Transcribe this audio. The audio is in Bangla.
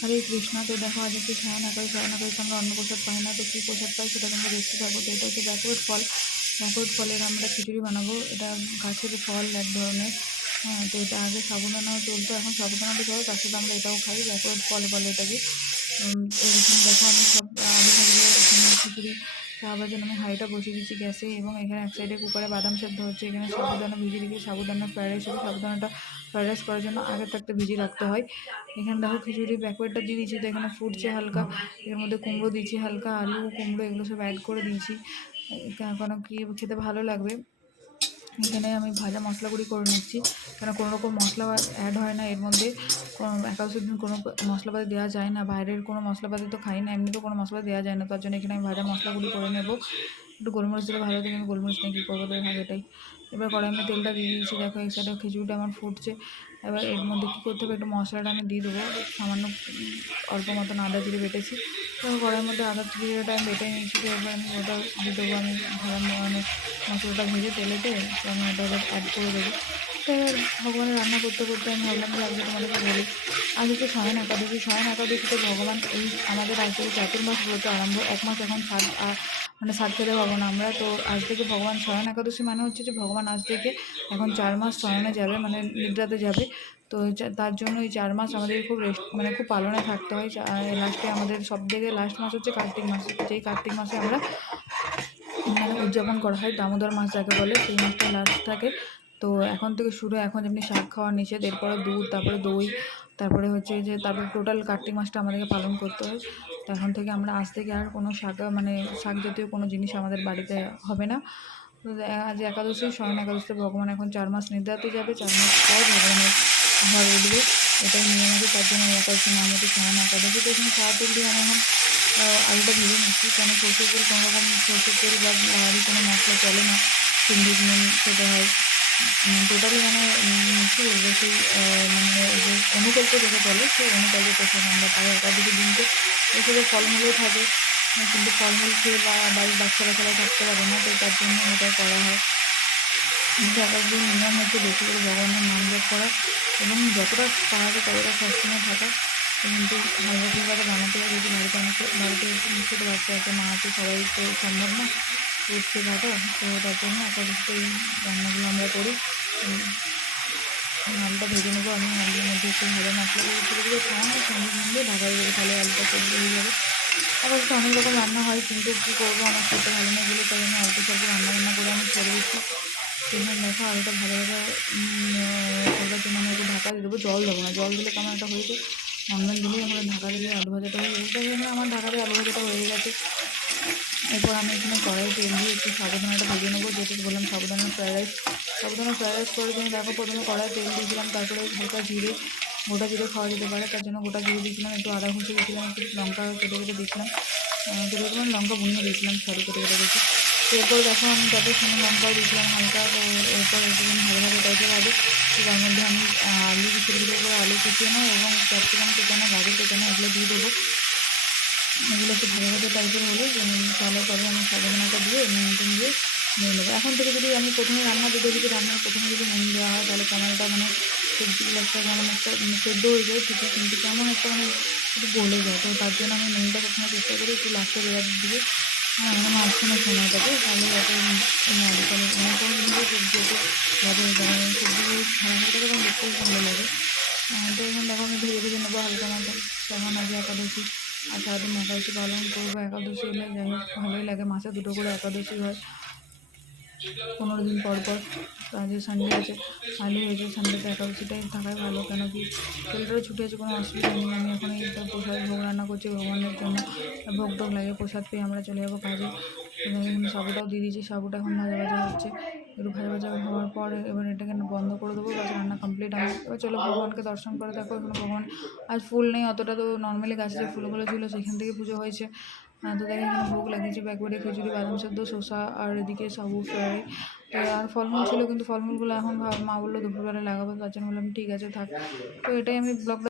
হরে কৃষ্ণ। তো দেখো আজ একটু সায়ন আকাশ, সায়ন আকাশে আমরা অন্ন প্রসাদ পাই না, তো কী প্রসাদ পাই সেটা তোমরা দেখতে পাবো। তো এটা হচ্ছে ব্যাকওয়ার্ড ফল। ব্যাকওয়ার্ড ফলের আমরা খিচুড়ি বানাবো। এটা গাছের ফল এক ধরনের। হ্যাঁ, তো এটা আগে সাবুদানাও চলতো, এখন সাবুদানাটা চলে, তার সাথে আমরা এটাও খাই। ব্যাকওয়ার্ড ফল বলে এটাকে। এরকম দেখো আমি সব আলু ভাজবো এখানে খিচুড়ি খাওয়াবার জন্য আমি হাঁড়িটা বসিয়ে দিচ্ছি গ্যাসে, এবং এখানে এক সাইডে কুকারে বাদাম সেদ্ধ হচ্ছে। এখানে সাবুদানা ভিজিয়ে রেখে সাবুদানা ফ্রাইড রাইস হবে। সাবুদানাটা ফ্রাইড রাইস করার জন্য আগে থাকতে ভিজিয়ে রাখতে হয়। এখানে দেখো খিচুড়ি ব্যাকওয়ার্ডটা দিয়ে দিয়েছি, তো এখানে ফুটছে হালকা। এর মধ্যে কুমড়ো দিয়েছি হালকা, আলু কুমড়ো এগুলো সব অ্যাড করে দিয়েছি, কারণ কি খেতে ভালো লাগবে। এখানে আমি ভাজা মশলা গুঁড়ি করে নিচ্ছি, কারণ কোনো রকম মশলা অ্যাড হয় না এর মধ্যে। একাদশীর দিন কোনো মশলাপাতি দেওয়া যায় না, বাইরের কোনো মশলাপাতি তো খাই না, এমনিতেও কোনো মশলা দেওয়া যায় না। তার জন্য এখানে আমি ভাজা মশলা গুঁড়ি করে নেব। একটু গোলমরিচ দিলে ভালো থাকে, আমি গোলমরিচ নিয়ে কী করবো, তাই ভাগে এটাই। এবার কড়াই আমি তেলটা দিয়ে দিয়েছি, দেখো এই সাইডে খিচুড়িটা আমার ফুটছে। এবার এর মধ্যে কী করতে হবে, একটু মশলাটা আমি দিয়ে দেবো। সামান্য অল্প মতন আদা জিরে বেটেছি, তো কড়াইয়ের মধ্যে আদা জিরেটা আমি বেটে নিয়েছি। তো এবার আমি ওটা দিয়ে দেবো, আমি ভালো মানে মশলাটা ভেজে তেলেতে, তো আমি ওটা এবার অ্যাড করে দেবো। তো এবার ভগবানের রান্না করতে করতে আমি ভাবলাম যে আজকে তোমাদেরকে বলি, আজ হচ্ছে শয়ন একাদশী। শয়ন একাদশীতে ভগবান এই আমাদের আজ থেকে চাতুর্মাস ব্রত আরম্ভ, 1 মাস এখন মানে সাত খেতে পাবো না আমরা। তো আজ থেকে ভগবান শয়ন একাদশী মানে হচ্ছে যে ভগবান আজ থেকে এখন 4 মাস শয়নে যাবে, মানে নিদ্রাতে যাবে। তো তার জন্য এই 4 মাস আমাদের খুব রেস্ট মানে খুব পালনে থাকতে হয়। লাস্টে আমাদের সব থেকে লাস্ট মাস হচ্ছে কার্তিক মাস, যেই কার্তিক মাসে আমরা মানে উদযাপন করা হয়, দামোদর মাস যাকে বলে, সেই মাসটা লাস্ট থাকে। তো এখন থেকে শুরু, এখন যেমনি শাক খাওয়া নিষেধ, এরপরে দুধ, তারপরে দই, তারপরে হচ্ছে যে তারপরে টোটাল কার্তিক মাসটা আমাদেরকে পালন করতে হয়। তো এখন থেকে আমরা আজ থেকে আর কোনো শাক মানে শাক জাতীয় কোনো জিনিস আমাদের বাড়িতে হবে না। তো আজ একাদশী, শয়ন একাদশীতে ভগবান এখন 4 মাস নিদ্রাতে যাবে, 4 মাস পর ভগবানের ঘর উঠবে, এটাই নিয়ম আছে। তার জন্য একাদশীর নাম হচ্ছে শয়ন একাদশী। তো এখানে সাদা তেল দিয়ে আমি এখন আলুটা ভেজে নিচ্ছি, কেন সরষের তেল কোনো রকম সরষের তেল বা ভারী কোনো মশলা চলে না, চিংড়ি নুন খেতে হয়। টোটালি মানে কী বলবো, সেই মানে যে অনুকল্প যাকে বলে, সেই অনুকল্প প্রসাদ আমরা পাই একাদশীর দিনকে। এছাড়া ফলমূলও থাকে, কিন্তু ফলমূল খেয়ে বা বাড়ির বাচ্চারা ছাড়া থাকতে পারে না, তো তার জন্য এটা করা হয়। একাদশীর নিয়ম হচ্ছে বেশি করে ভগবানের নাম জপ করা, এবং যতটা পারা যায় ততটা সবসময় থাকা। কিন্তু হালকা ফুলকাটা বানাতে হয়, যেহেতু বাড়িতে ছোটো বাচ্চা আছে, মা আছে, সবাই তো সম্ভব না উঠতে থাকা। তো তার জন্য একাদশীতে এই রান্নাগুলো আমরা করি। আলুটা ভেজে নেবো আমি, আলুর মধ্যে একটু ভাজা মশলা দিয়ে ছোটো ছোটো খাওয়ানো সঙ্গে সঙ্গে ঢাকা দিয়ে দেবো, তাহলে আলুটা সেদ্ধ হয়ে যাবে। একাদশীতে অনেক রকম রান্না হয়, কিন্তু কী করবো, আমার খেতে ভালো না বলে তাই আমি অল্প স্বল্প রান্না করে আমি ছেড়ে দিচ্ছি। সেখানে দেখো আলুটা ভালো ভাজা করবার জন্য আমি একটু ঢাকা দিয়ে দেবো, জল দেবো না, জল দিলে কেমন একটা হয়েছে, নর্মাল দিলেই আমরা ঢাকা দিলে আলু ভাজাটা হয়ে যাবে। তো এখানে আমার ঢাকা দিয়ে আলু ভাজাটা হয়ে গেছে। এরপর আমি এখানে কড়াই তেল দিয়ে একটু সাবুদানাটা ভেজে নেবো, যেহেতু বললাম সাবুদানার ফ্রাইড রাইস। সাবুদানা ফ্রাইড রাইস করার জন্য দেখো প্রথমে কড়াই তেল দিয়েছিলাম, তারপরে হালকা জিরে, গোটা জিরে খাওয়া যেতে পারে, তার জন্য গোটা জিরে দিয়েছিলাম, একটু আদা ঘষে দিয়েছিলাম, একটু লঙ্কা কেটে কেটে দিয়েছিলাম, কেটে কেটে লঙ্কা বুনিয়ে দিয়েছিলাম, সরি কেটে কেটে দিয়েছি। তো এরপর দেখো আমি তাতে শুকনো লঙ্কাও দিয়েছিলাম হালকা। তো এরপর একটু ভালো ভালো টাইপের হবে। তো তার মধ্যে আমি আলু ছোটো ছোটো করে আলু কুচিয়ে নেবো, এবং ক্যাপসিকাম কুচানো, গাজর কুচানো এগুলো দিয়ে দেবো। এগুলো একটু ভাজা ভাজা টাইপের হলে তাহলে পরে আমি সাবুদানাটা দিয়ে নুন টুন দিয়ে নিয়ে নেবো। এখন থেকে যদি আমি প্রথমে রান্না দিতে যদি রান্নার প্রথমে যদি নুন দেওয়া হয়, তাহলে কেমন একটা মানে সবজিগুলো একটা কেমন একটা সেদ্ধ হয়ে যায় ঠিকই, কিন্তু কেমন একটা মানে একটু গলে যায়। তো তার জন্য আমি নুনটা সবসময় চেষ্টা করি একটু লাস্টে দেওয়ার দিকে, হ্যাঁ মানে মাঝখানে সময়টাতে, তাহলে যাতে আলু তাহলে অনেক কোনো জিনিসের সবজি একটু যাতে সবজিগুলো ভালো থাকে এবং দেখতেও ভালো লাগে। তো এখন দেখো আমি ভেজে ভেজে নেবো হালকা মতো। তখন আজ একাদশী, আর সারাদিন একাদশী পালন করবো। একাদশী হলে যাই হোক ভালোই লাগে, মাসে দুটো করে একাদশী হয় 15 দিন পর পর। তো আজ সানডে আছে, ভালোই হয়েছে, সানডেতে একাদশীটাই থাকাই ভালো, কেন কি ছেলেটারও ছুটি আছে, কোনো অসুবিধা নেই। আমি এখন এই প্রসাদ ভোগ রান্না করছি ভগবানের জন্য, ভোগ টোগ লাগে, প্রসাদ পেয়ে আমরা চলে যাবো কাজে। এখানে সাবুটাও দিয়ে দিয়েছি, সাবুটা এখন ভাজা ভাজা হচ্ছে, একটু ভাজা ভাজা হওয়ার পর এবার এটাকে বন্ধ করে দেবো, বাস রান্না কমপ্লিট আমার। এবার চলো ভগবানকে দর্শন করে, দেখো এখানে ভগবান আজ ফুল নেই অতটা, তো নর্মালি গাছে যে ফুলগুলো ছিল সেখান থেকে পুজো হয়েছে। তো দেখো এখানে ভোগ লাগিয়েছি, ব্যাকবারে খিচুড়ি, বাদাম সেদ্ধ, শসা, আর এদিকে সাবু ফ্রাই। তো আর ফলমূল ছিল, কিন্তু ফলমূলগুলো এখন মা বললো দুপুরবেলা লাগাবো, তার জন্য বললাম ঠিক আছে থাক। তো এটাই আমি ব্লগটা